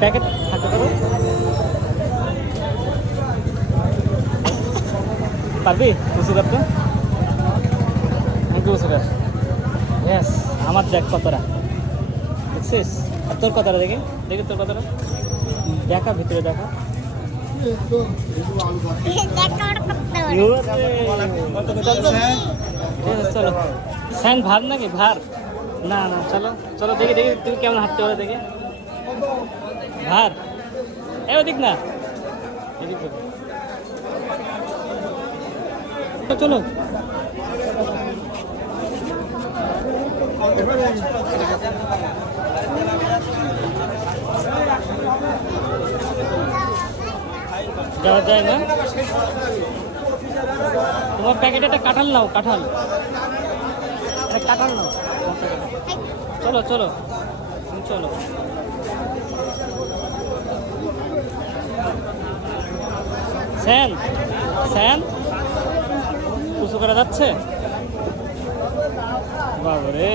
Packet হাতে দেবো, পারবি উঁচু করতে? মুখে উঁচু কর। ইয়েস, আমার দেখ কতটা দেখছিস, আর তোর কতটা দেখি, দেখি তোর কতটা, দেখা ভিতরে দেখা। চলো স্যান ভার নাকি ভার? না না, চলো চলো দেখি দেখি তুমি কেমন হাঁটতে পারো দেখি। ভার এ ওদিক না, এদিক চলো। চলো যাওয়া যায় না? তোমার প্যাকেটে একটা কাঁঠাল নাও, কাঁঠাল, একটা কাঁঠাল নাও। চলো চলো তুমি চলো। স্যান স্যান উঁচু করা যাচ্ছে? বাবারে